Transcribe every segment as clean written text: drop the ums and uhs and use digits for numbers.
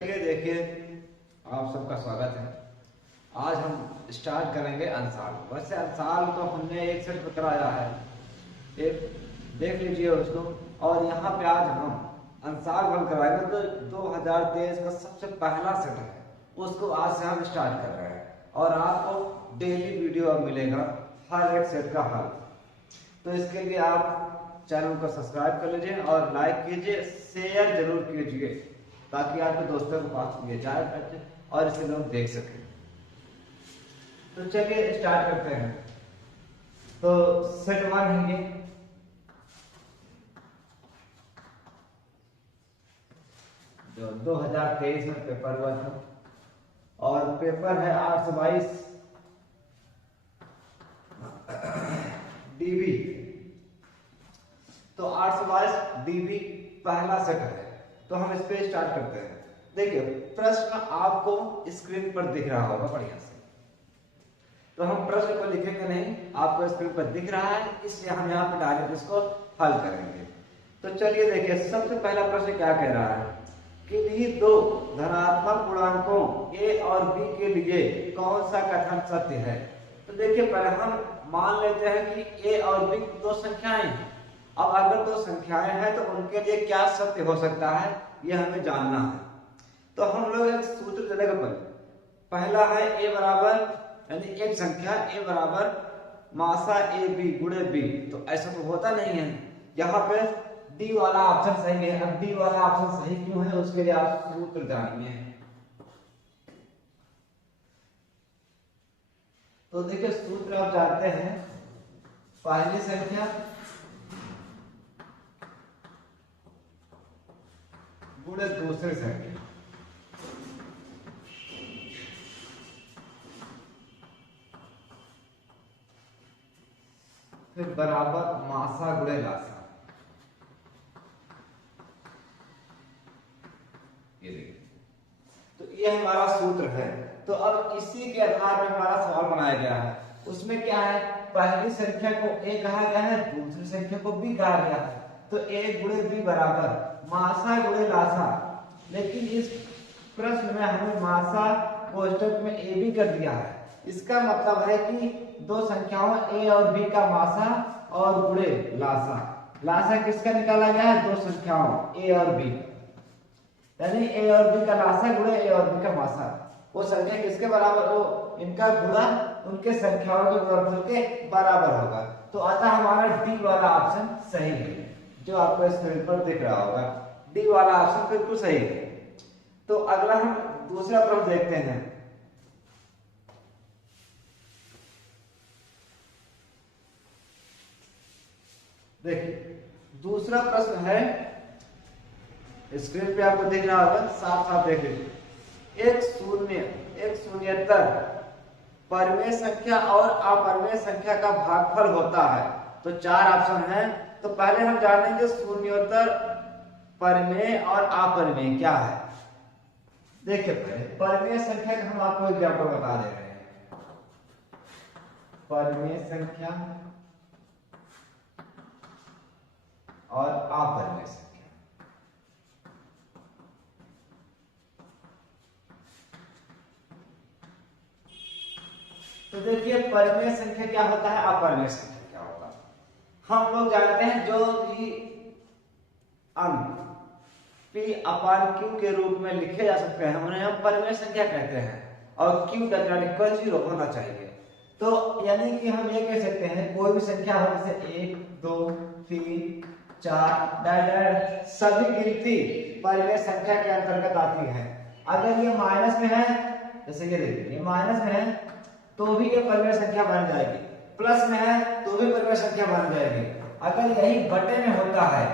देखिए आप सबका स्वागत है। आज हम स्टार्ट करेंगे अंसाल। वैसे अंसाल तो हमने एक सेट में कराया है, एक देख लीजिए उसको। और यहाँ पे आज हम अंसाल बंद कराएंगे। तो 2023 का सबसे पहला सेट है, उसको आज से हम स्टार्ट कर रहे हैं। और आपको डेली वीडियो अब मिलेगा हर एक सेट का हल। तो इसके लिए आप चैनल को सब्सक्राइब कर लीजिए और लाइक कीजिए, शेयर जरूर कीजिए ताकि आपके दोस्तों को पास ये जाए और इसे लोग देख सकें। तो चलिए स्टार्ट करते हैं। तो सेट वन है ये, जो 2023 में पेपर हुआ था और पेपर है 822 डीबी। तो 822 डीबी पहला सेट है, तो हम इस पे स्टार्ट करते हैं। देखिए प्रश्न आपको स्क्रीन पर दिख रहा होगा बढ़िया से, तो हम प्रश्न को लिखेंगे नहीं, आपको स्क्रीन पर दिख रहा है इसलिए हम यहाँ पे डायरेक्ट इसको हल करेंगे। तो चलिए देखिए सबसे पहला प्रश्न क्या कह रहा है, किन्हीं दो धनात्मक पूर्णांकों a और b के लिए कौन सा कथन सत्य है। तो देखिए पहले हम मान लेते हैं कि a और b दो संख्याएं हैं। अब अगर दो संख्याएं हैं तो उनके लिए क्या सत्य हो सकता है यह हमें जानना है। तो हम लोग एक सूत्र चलेगा पहला है a बराबर, यानी एक संख्या a बराबर मासा ए बी गुणे बी। तो ऐसा तो होता नहीं है, यहाँ पे डी वाला ऑप्शन सही है। अब डी वाला ऑप्शन सही क्यों है उसके लिए आप सूत्र जानिए। तो देखिए सूत्र आप जानते हैं, पहली संख्या गुणे दूसरी संख्या, फिर बराबर मासा गुणे लासा। ये देखिए, तो ये हमारा सूत्र है। तो अब इसी के आधार पर हमारा सवाल बनाया गया है। उसमें क्या है, पहली संख्या को a कहा गया है, दूसरी संख्या को b कहा गया है। तो a गुणे b बराबर मासा गुणे लासा। लेकिन इस प्रश्न में हमने मासा कोष्टक में a b कर दिया है। इसका मतलब है कि दो संख्याओं a और b का मासा और गुणे लासा। लासा किसका निकाला गया है, दो संख्याओं a और b, यानी a और b का लासा गुणे a और b का मासा। वो संख्या किसके बराबर हो, इनका गुणा उनके संख्याओं के गुणनफल के बराबर होगा। तो अतः हमारा डी वाला ऑप्शन सही है, जो आपको स्क्रीन पर दिख रहा होगा। डी वाला ऑप्शन बिल्कुल सही है। तो अगला हम दूसरा प्रश्न देखते हैं। देखिए दूसरा प्रश्न है, स्क्रीन पे आपको दिख रहा होगा, साफ साफ देख लीजिए। एक शून्येतर परमेय संख्या और अपरमेय संख्या का भागफल होता है। तो चार ऑप्शन है। तो पहले हम जानेंगे शून्योत्तर, परमेय और अपरमेय क्या है। देखिए पहले परमेय संख्या का हम आपको एग्जाम्पल बता दे रहे हैं। परमेय संख्या और अपरमेय संख्या। तो देखिए परमेय संख्या क्या होता है, अपरमेय संख्या क्या होता है। हम लोग जानते हैं जो भी अंक p अपान q के रूप में लिखे जा सकते हैं उन्हें हम परमेय संख्या कहते हैं। और q का जीरो होना चाहिए। तो यानी कि हम ये कह सकते हैं कोई भी संख्या हो, जैसे 1 2 3 4 सभी गिनती परमेय संख्या के अंतर्गत आती है। अगर ये माइनस में है, जैसे ये देखिए ये माइनस में है तो भी ये परमेय संख्या बन जाएगी, प्लस में है तो भी परमेय संख्या बन जाएगी। अगर यही बटे में होता है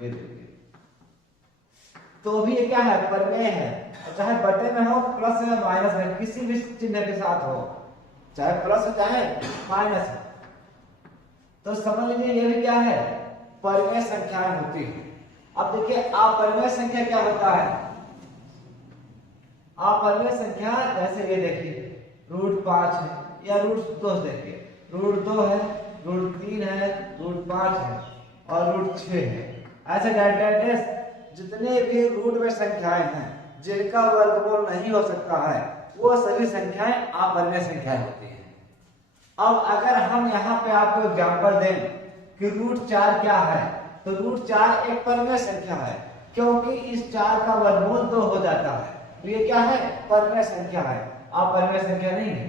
ये देखिए तो भी ये क्या है, परमेय है। चाहे बटे में हो, प्लस या माइनस में, किसी भी चिन्ह के साथ हो, चाहे प्लस हो चाहे माइनस हो, तो समझ लीजिए ये भी क्या है, परमेय संख्याएं होती है। अब देखिए अपरमेय संख्या क्या होता है। अपरमेय संख्या जैसे ये देखिए √5 है या √2 देखिए, √2 है, √3 है, √5 है और √6 है। ऐसे जितने भी रूट में संख्याएं हैं जिनका वर्गमूल नहीं हो सकता है वो सभी संख्याएं अपरिमेय संख्याएं होती हैं। अब अगर हम यहाँ पे आपको एग्जांपल दें कि √4 क्या है, तो √4 एक परिमेय संख्या है, क्योंकि इस 4 का वर्गमूल 2 हो जाता है, तो ये क्या है, परिमेय संख्या है, अपरिमेय संख्या नहीं है।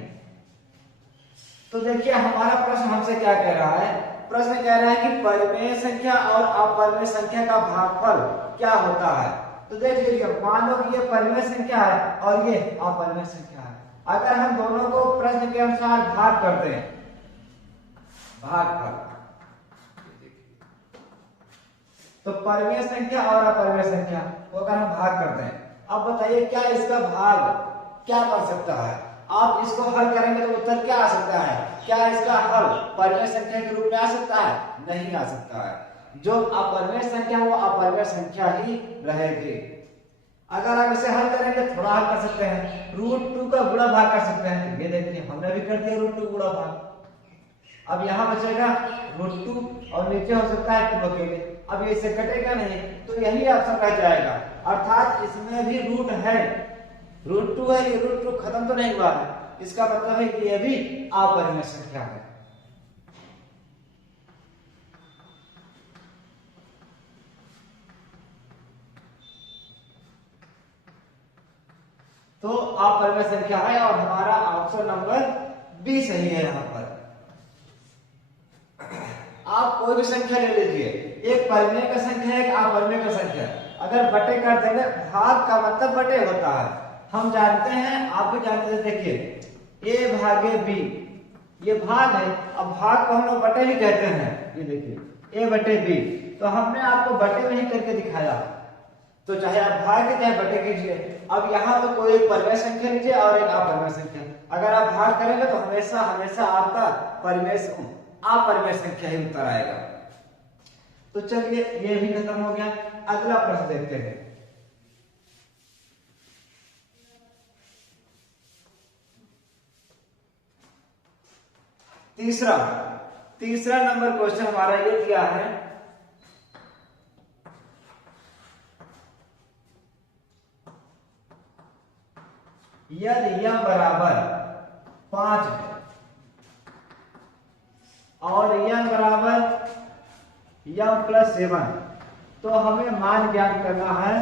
तो देखिए हमारा प्रश्न हमसे क्या कह रहा है, प्रश्न कह रहा है कि परिमेय संख्या और अपरिमेय संख्या का भागफल क्या होता है। तो देख लीजिए, मान लो कि ये परिमेय संख्या है और ये अपरिमेय संख्या है। अगर हम दोनों को प्रश्न के अनुसार भाग करते हैं, भागफल, तो परिमेय संख्या और अपरिमेय संख्या को अगर हम भाग करते हैं, अब बताइए क्या इसका भाग क्या बन सकता है। आप इसको हल करेंगे तो उत्तर क्या आ सकता है, क्या इसका हल परिमेय संख्या के रूप में आ सकता है, नहीं आ सकता है। जो अपरिमेय संख्या वो अपरिमेय संख्या ही रहेगी। अगर आप इसे हल करेंगे थोड़ा हल कर सकते हैं, √2 का गुणा भाग कर सकते हैं, ये देखिए हमने भी कर दिया √2 गुणा भाग। अब यहाँ बचेगा √2 और नीचे हो सकता है 2 अकेले, अब ये इससे कटेगा नहीं, तो यही ऑप्शन रह जाएगा। अर्थात इसमें भी रूट है, √2 है, ये √2 खत्म तो नहीं हुआ है, इसका मतलब है कि ये भी अपरिमेय संख्या है। तो अपरिमेय संख्या है और हमारा ऑप्शन नंबर बी सही है। यहां पर आप कोई भी संख्या ले लीजिए, एक परिमेय का संख्या है, एक अपरिमेय का संख्या है, अगर बटे कर देंगे, भाग का मतलब बटे होता है, हम जानते हैं, आप भी जानते हैं। देखिए a भागे b, ये भाग है, अब भाग को हम लोग बटे ही कहते हैं, ये देखिए a बटे b, तो हमने आपको बटे में ही करके दिखाया, तो चाहे आप भाग के चाहे बटे कीजिए। अब यहाँ पे कोई एक परिमेय संख्या लीजिए और एक अपरिमेय संख्या, अगर आप भाग करेंगे तो हमेशा हमेशा आपका अपरिमेय संख्या ही उत्तर आएगा। तो चलिए ये भी खत्म हो गया, अगला प्रश्न देखते हैं। तीसरा नंबर क्वेश्चन हमारा ये दिया है, यदि यम बराबर 5 है और यम बराबर यम प्लस 7, तो हमें मान ज्ञात करना है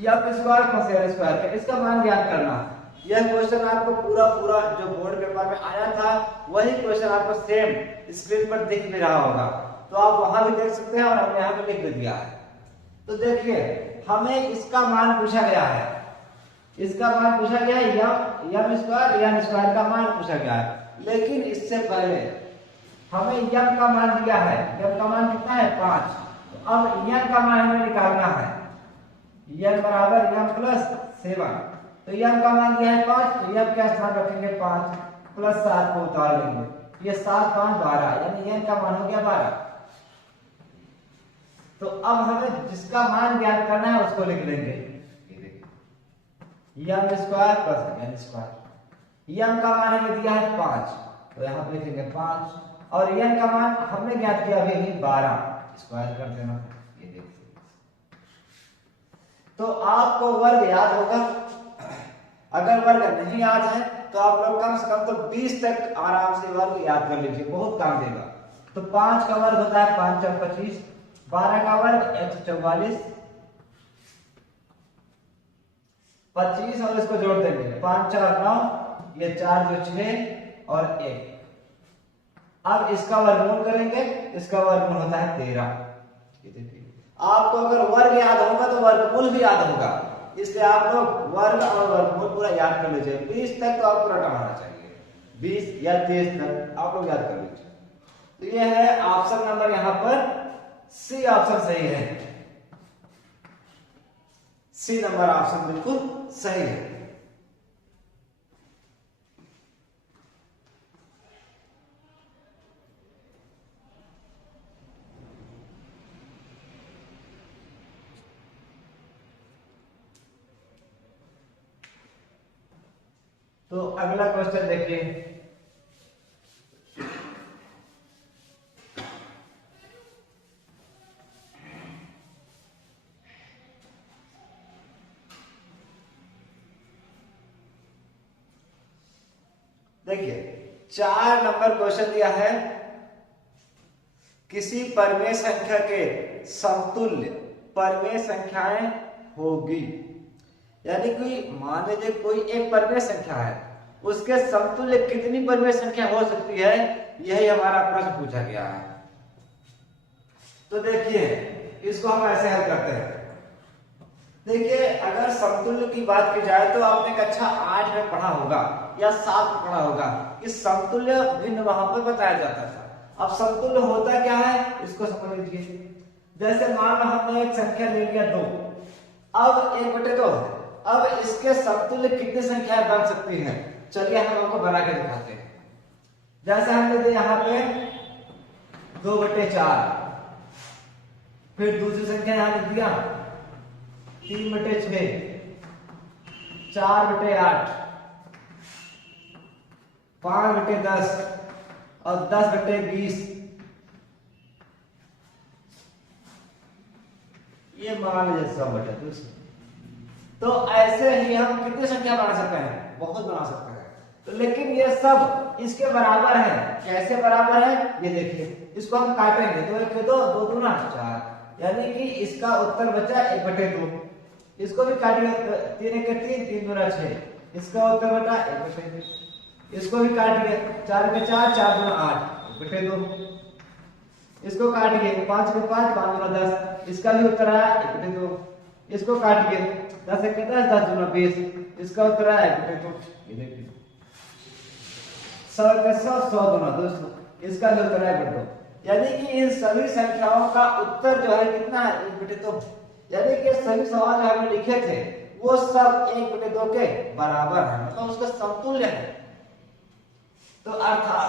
यम स्क्वायर प्लस एल स्क्वायर का, इसका मान ज्ञात करना है। यह क्वेश्चन आपको पूरा जो बोर्ड पेपर में आया था वही क्वेश्चन आपको सेम स्क्रीन पर दिख भी रहा होगा, तो आप वहां भी देख सकते हैं और हमने यहाँ पे लिख भी दिया है। तो देखिए हमें इसका मान पूछा गया है, इसका मान पूछा गया है, यम स्क्वायर यम स्क्वायर का मान पूछा गया है, लेकिन इससे पहले हमें यम का मान दिया है, यम का मान कितना है 5, तो अब यम का मान हमें निकालना है, यम बराबर यम प्लस 7, तो यम का मान दिया है 5, तो यम क्या स्थान रखेंगे 5 प्लस 7 को उतार लेंगे, ये 7 5 12, यानी यम का मान हो गया 12। तो अब हमें जिसका मान ज्ञात करना है उसको लिख लेंगे, M square plus N square, M का मान हमें दिया है 5, तो यहाँ पे लिखेंगे 5, और यन का मान हमने ज्ञात किया अभी 12, स्क्वायर कर देना, ये देखिए। तो आपको वर्ग याद होगा, अगर वर्ग नहीं याद है तो आप लोग कम से कम तो 20 तक आराम से वर्ग याद कर लीजिए, बहुत काम देगा। तो 5 का वर्ग होता है 5 × 25, 12 का वर्ग 144, 25 और इसको जोड़ देंगे 5 4 9, ये 4 जो 6 और 1। अब इसका वर्गमूल करेंगे, इसका वर्गमूल होता है 13। ये देखिए आपको अगर वर्ग याद होगा तो वर्गमूल भी याद होगा, इसलिए आप लोग वर्ग और वर्गमूल पूरा याद कर लीजिए। 20 तक तो आपको रटना आना चाहिए, 20 या 23 तक आप लोग याद कर लीजिए। तो ये है ऑप्शन नंबर, यहाँ पर सी ऑप्शन सही है, सी नंबर ऑप्शन बिल्कुल सही है। तो अगला क्वेश्चन देखिए, देखिए 4 नंबर क्वेश्चन दिया है, किसी परिमेय संख्या के समतुल्य परिमेय संख्याएं होगी। यानी कि मान लीजिए कोई एक परिमेय संख्या है, उसके समतुल्य कितनी परिमेय संख्या हो सकती है, यही हमारा प्रश्न पूछा गया है। तो देखिए इसको हम ऐसे हल करते हैं। देखिए अगर समतुल्य की बात की जाए तो आपने कक्षा 8 में पढ़ा होगा या 7 में पढ़ा होगा कि समतुल्य भिन्न वहां पर बताया जाता था। अब समतुल्य होता क्या है इसको समझ लीजिए। जैसे मान लो हमने एक संख्या ले लिया 2, अब 1/2 है, अब इसके समतुल्य कितनी संख्याएं बन सकती हैं, चलिए हम आपको बना के दिखाते हैं। जैसे हमने यहाँ पे 2/4, फिर दूसरी संख्या यहां लिख दिया 3/6, 4/8, 5/10 और 10/20। ये मान लीजिए 100/2। तो ऐसे ही हम कितनी संख्या बना सकते हैं, बहुत बना सकते हैं। तो लेकिन ये सब इसके बराबर है। कैसे बराबर है ये देखिए, इसको हम काटेंगे, 2 1 2 2 2 4, यानी कि इसका उत्तर बचा 1/2। इसको भी काटिए, 3 1 3 3 2 6, इसका उत्तर बचा 1/2। इसको भी काटिए, 4 4 4 2 8 1/2। इसको काटिए, 5 5 5 2 10, इसका भी उत्तर आया 1/2। इसको काटिए, 10 1 10 10 2 20, इसका उत्तर आया 1/2। ये देखिए 100 100 100 200, इसका भी उत्तर आया 1/2। यानी कि इन सभी संख्याओं का उत्तर जो है कितना है, 1/2। यानी कि सभी सवाल जो हमने लिखे थे वो सब 1/2 के बराबर है, मतलब उसका समतुल्य है। तो अर्थात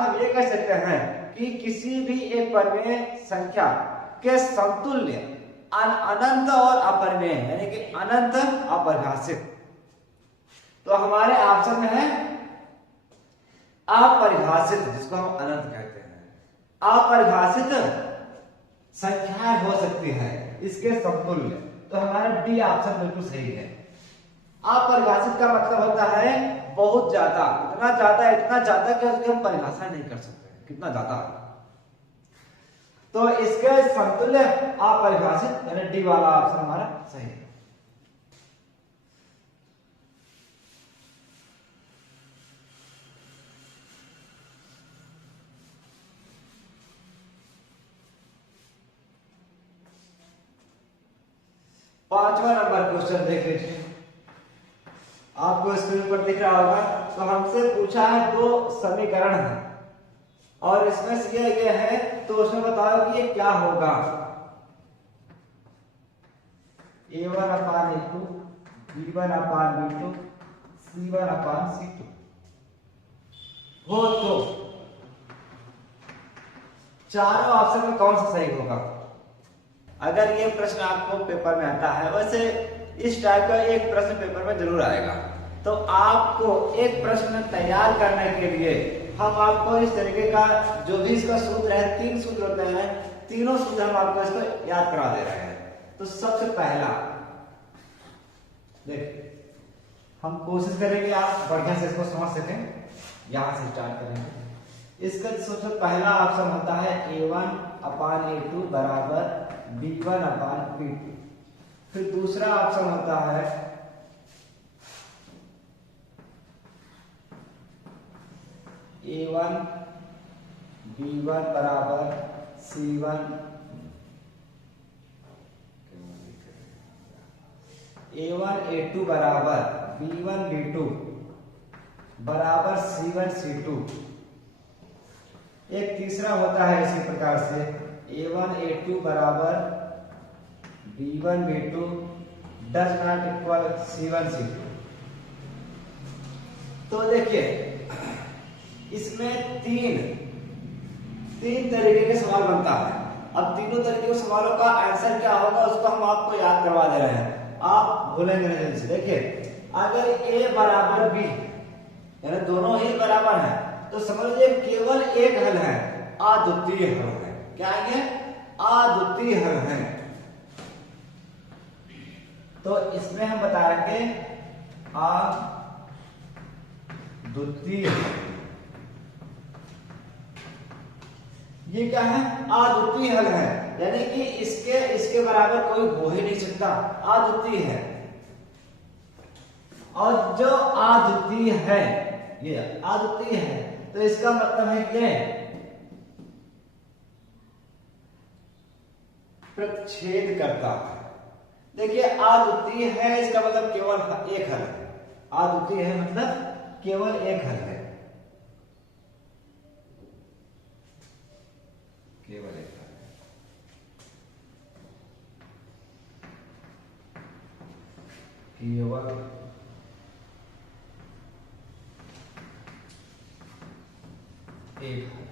हम ये कह सकते हैं कि किसी भी एक परिमेय संख्या के समतुल्य अनंत और अपरिमेय, यानी कि अनंत अपरिभाषित। तो हमारे ऑप्शन में है अपरिभाषित, जिसको हम अनंत कहते हैं। अपरिभाषित संख्याएं हो सकती है इसके समतुल्य। तो हमारा डी ऑप्शन बिल्कुल सही है। अपरिभाषित का मतलब होता है बहुत ज्यादा, इतना ज्यादा कि उसकी हम परिभाषा नहीं कर सकते कितना ज्यादा। तो इसके समतुल्य अपरिभाषित, यानी डी वाला ऑप्शन हमारा सही है। पांचवा नंबर क्वेश्चन देख लीजिए, आपको स्क्रीन पर दिख रहा होगा। तो हमसे पूछा है 2 समीकरण है और इसमें से ये है, तो उसमें बताओ कि ये क्या होगा। A1/A2, B1/B2, C1/C2 हो तो चारों ऑप्शन में कौन सा सही होगा। अगर ये प्रश्न आपको पेपर में आता है, वैसे इस टाइप का एक प्रश्न पेपर में जरूर आएगा, तो आपको एक प्रश्न तैयार करने के लिए हम आपको इस तरीके का जो भी इसका सूत्र है, 3 सूत्र होते हैं, तीनों सूत्र हम आपको इसको याद करा दे रहे हैं। तो सबसे पहला देखिए, हम कोशिश करेंगे आप बढ़िया से इसको समझ सकें। यहां से स्टार्ट करेंगे। इसका सबसे पहला ऑप्शन होता है A1/A2 बराबर B1/B2। फिर दूसरा ऑप्शन होता है A1 B1 बराबर C1, A1 A2 बराबर B1 B2 बराबर C1 C2। एक तीसरा होता है इसी प्रकार से A1 A2 बराबर B1 B2 does not equal C1 C2। तो देखिए इसमें तीन तरीके के सवाल बनता है। अब तीनों तरीके के सवालों का आंसर क्या होगा उसको हम आपको याद करवा दे रहे हैं, आप भूलेंगे नहीं जल्दी से। देखिए अगर A बराबर B, यानी दोनों ही बराबर हैं, तो समझ लीजिए केवल एक हल है, अद्वितीय हल है। क्या है? अद्वितीय हल है। तो इसमें हम बताएंगे द्वितीय। ये क्या है? अद्वितीय हल है, यानी कि इसके बराबर कोई हो ही नहीं सकता, अद्वितीय है। और जो अद्वितीय है, ये अद्वितीय है, तो इसका मतलब है कि प्रतिच्छेद करता है। देखिए अद्वितीय है, इसका मतलब केवल एक हल है। अद्वितीय है मतलब केवल एक हल है, केवल एक हल है। केवल एक हल।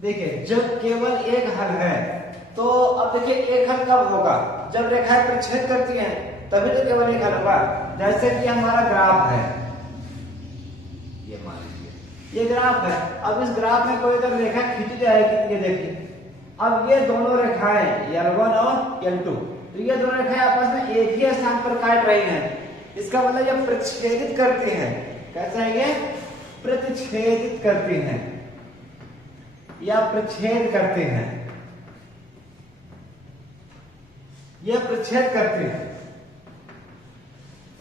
देखिए जब केवल एक हल है, तो अब देखिए एक हल कब होगा? जब रेखाएं प्रतिच्छेद करती हैं तभी तो केवल एक हल होगा। जैसे कि हमारा ग्राफ है, ये मान लीजिए ये ग्राफ है। अब इस ग्राफ में कोई अगर रेखा खींची जाएगी, ये देखिए अब ये दोनों रेखाएं L1 और L2, तो ये दोनों रेखाएं आपस में एक ही स्थान पर काट रही हैं। इसका मतलब ये प्रतिच्छेदित करती हैं। कैसा है ये? प्रतिच्छेदित करती हैं या प्रतिच्छेद करते हैं, यह प्रतिच्छेद करते हैं।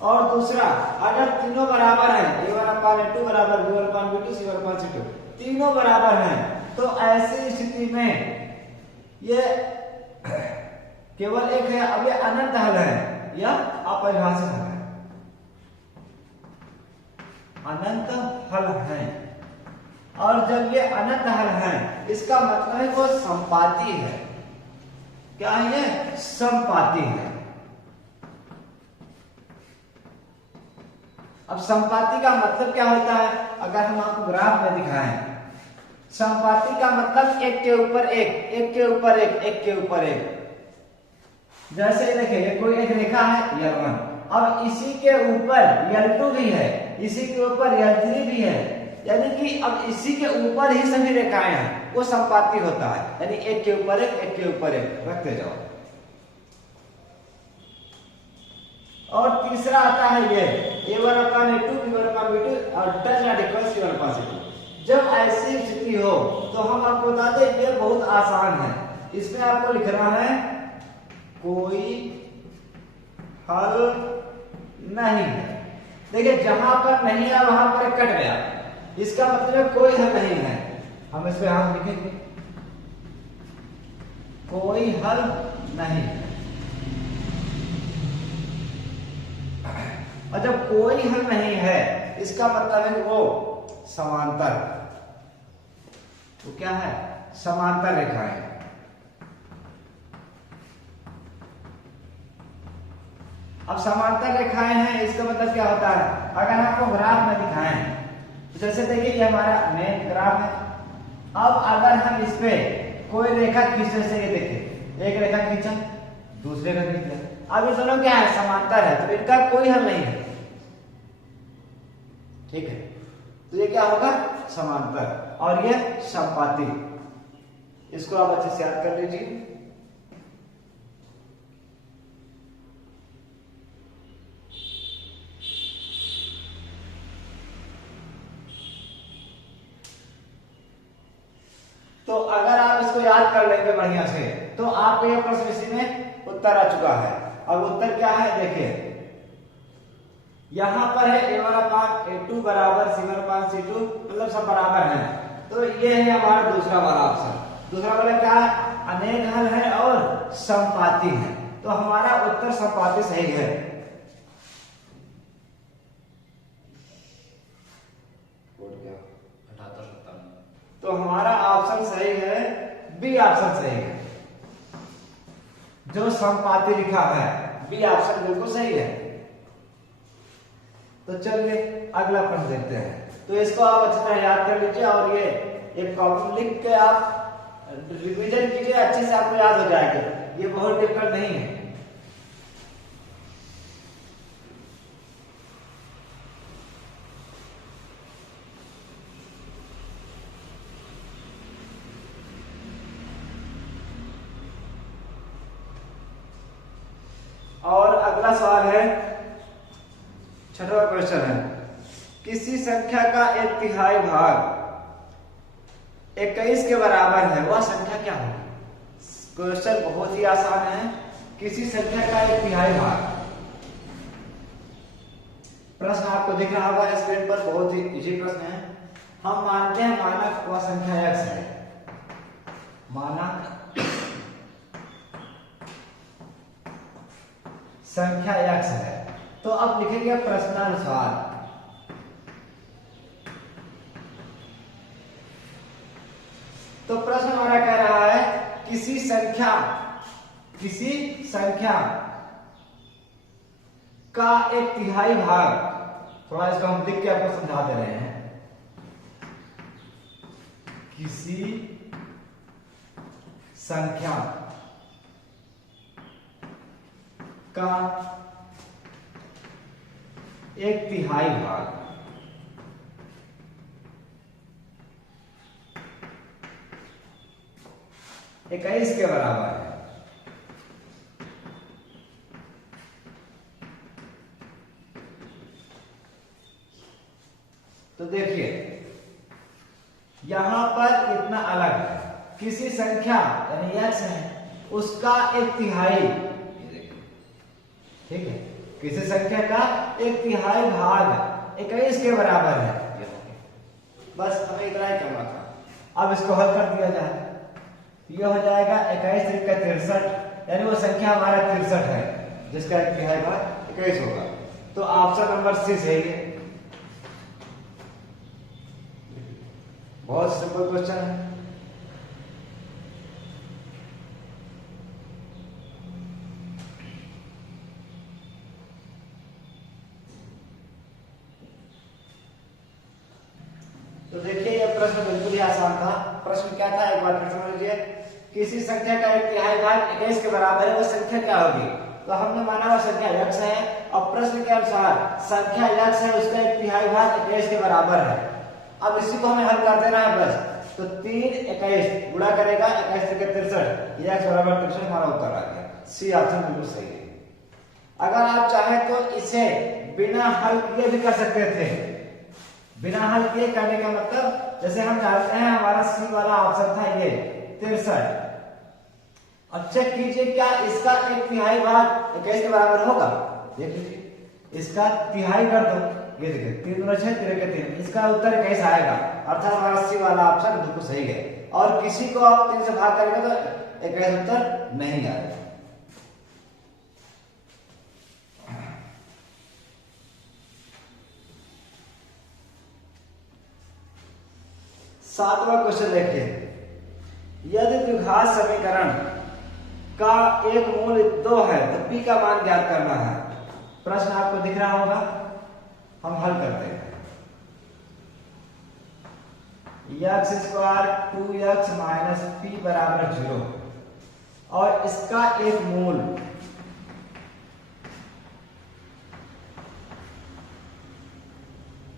और दूसरा, अगर तीनों बराबर हैं, A1/A2 बराबर B1/B2 C1/C2, तीनों बराबर हैं, तो ऐसी स्थिति में ये केवल एक है। अब ये अनंत हल है या अपरिभाषित हल है, अनंत हल है। और जब ये अनंत हल है, इसका मतलब है वो समपाती है। क्या है ये? समपाती है। अब समपाती का मतलब क्या होता है? अगर हम आपको ग्राफ में दिखाएं, समपाती का मतलब एक के ऊपर एक, एक के ऊपर एक, एक के ऊपर एक। जैसे देखिए कोई एक रेखा है L1, अब इसी के ऊपर L2 भी है, इसी के ऊपर L3 भी है, यानी कि अब इसी के ऊपर ही सभी रेखाएं हैं, वो समपाती होता है। यानी एक के ऊपर एक, एक के ऊपर एक रखते जाओ। और तीसरा आता है ये A1/A2 B1/B2 और does not equal C1/C2। जब ऐसी स्थिति हो तो हम आपको बता दें ये बहुत आसान है। इसमें आपको लिखना है कोई हल नहीं है। देखिए जहां पर नहीं है वहां पर कट गया, इसका मतलब कोई हल नहीं है। हम इस पे यहां लिखेंगे कोई हल नहीं है। और जब कोई हल नहीं है, इसका मतलब है कि वो समांतर, वो क्या है? समांतर रेखाएं। अब समांतर रेखाएं हैं, इसका मतलब क्या होता है? अगर आपको ग्राफ में दिखाएं, जैसे देखिए ये हमारा मेन ग्राफ है। अब अगर हम इस पे कोई रेखा खींचने से, ये देखिए एक रेखा खींचा, दूसरे का खींचा, अब ये दोनों क्या है? समांतर है, तो इनका कोई हल नहीं है। ठीक है, तो ये क्या होगा? समांतर। और ये समपाती। इसको आप अच्छे से याद कर लीजिए। तो अगर आप इसको याद कर लेंगे बढ़िया से, तो आपको ये प्रश्न इसी में उत्तर आ चुका है। अब उत्तर क्या है देखिए, यहां पर है A1/A2 बराबर C1/C2, मतलब सब बराबर हैं। तो ये है हमारा दूसरा वाला ऑप्शन। दूसरा वाला क्या है? अनेक हल है और समपाती है। तो हमारा उत्तर समपाती सही है। तो हमारा ऑप्शन सही है, बी ऑप्शन सही है। जो समपाती लिखा है, बी ऑप्शन बिल्कुल सही है। तो चलिए अगला प्रश्न देखते हैं। तो इसको आप अच्छी तरह याद कर लीजिए और ये एक कॉपी लिख के आप रिवीजन कीजिए, अच्छे से आपको याद हो जाएगा। ये बहुत डिफिकल्ट नहीं है। और अगला सवाल है, छठवां क्वेश्चन है, किसी संख्या का 1/3 भाग 21 के बराबर है, वह संख्या क्या होगी? क्वेश्चन बहुत ही आसान है। किसी संख्या का 1/3 भाग, प्रश्न आपको दिख रहा होगा स्क्रीन पर, बहुत ही इजी प्रश्न है। हम मानते हैं मानक वह संख्या x है, मानक संख्या x है। तो अब लिखेंगे प्रश्नानुसार। तो प्रश्न हमारा कह रहा है किसी संख्या का 1/3 भाग, थोड़ा इसको हम लिख के आपको समझा दे रहे हैं। किसी संख्या का 1/3 भाग 21 के बराबर है। तो देखिए यहां पर इतना अलग है, किसी संख्या यानी x है उसका 1/3, ठीक है, किसी संख्या का 1/3 भाग 21 के बराबर है। बस हमें इतना ही करना था। अब इसको हल कर दिया जाए, ये हो जाएगा 21 3 63, यानी वो संख्या हमारा 63 है जिसका 1/3 भाग 21 होगा। तो ऑप्शन नंबर सी सही है। बहुत सिंपल क्वेश्चन है। तो देखिए यह प्रश्न बिल्कुल ही आसान था। प्रश्न क्या था, एक बार फिर समझ लीजिए। किसी संख्या का 1/3 भाग 21 के बराबर है, वो संख्या क्या होगी? तो हमने माना वह संख्या x है, और प्रश्न के अनुसार संख्या x है उसका 1/3 भाग 21 के बराबर है। अब इसी को हमें हल कर देना है बस। तो 3 21 गुणा करेगा 21 3 63, ये x बराबर 63 हमारा उत्तर आ गया। सी ऑप्शन बिल्कुल सही है। अगर आप चाहें तो इसे बिना हल किए भी कर सकते थे। बिना हल किए करने का मतलब, जैसे हम जानते हैं हमारा सी वाला ऑप्शन था ये 63। अब चेक कीजिए क्या इसका 1/3 भाग 21 के बराबर होगा? देख लीजिए, इसका तिहाई कर दो, ये देखिए 3 दूना 6 3 के 3, इसका उत्तर 21 आएगा। अर्थात हमारा सी वाला ऑप्शन बिल्कुल सही है। और किसी को आप 3 से भाग करेंगे तो 21 उत्तर नहीं आएगा। सातवां क्वेश्चन देखिए, यदि द्विघात समीकरण का एक मूल 2 है तो p का मान ज्ञात करना है। प्रश्न आपको दिख रहा होगा, हम हल करते हैं। x² 2x - p बराबर 0, और इसका एक मूल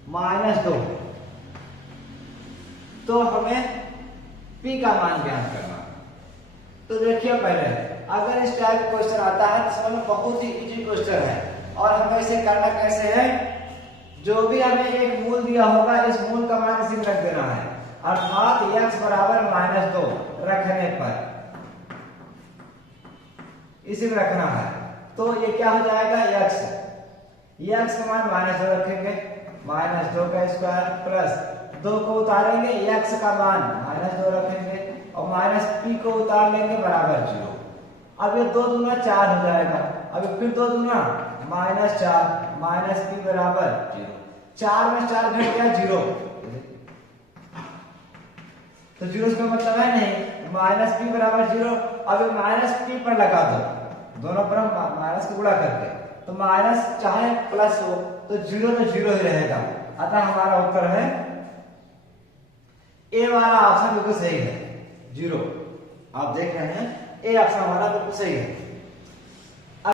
-2, तो हमें p का मान ज्ञात करना। तो देखिए पहले अगर इस टाइप का क्वेश्चन आता है तो समझ में बहुत ही इजी क्वेश्चन है। और हमें इसे करना कैसे है, जो भी हमें एक मूल दिया होगा इस मूल का मान इसी में रख देना है। अर्थात x बराबर -2 रखने पर इसी में रखना है, तो ये क्या हो जाएगा x का मान -2 रखेंगे, -2 का स्क्वायर प्लस 2 को उतारेंगे, x का मान -2 रखेंगे और -p को उतार लेंगे बराबर 0। अब ये 2 दूना 4 हो जाएगा, अब फिर 2 दूना -4 -p बराबर 0। 4 में 4 घट गया 0, तो 0 का मतलब है नहीं, -p बराबर 0। अब -p पर लगा दो, दोनों पर माइनस को गुणा करके, तो माइनस चाहे प्लस हो तो 0 तो 0 ही रहेगा। अतः हमारा उत्तर है ए वाला ऑप्शन बिल्कुल सही है, 0। आप देख रहे हैं ए ऑप्शन हमारा बिल्कुल सही है।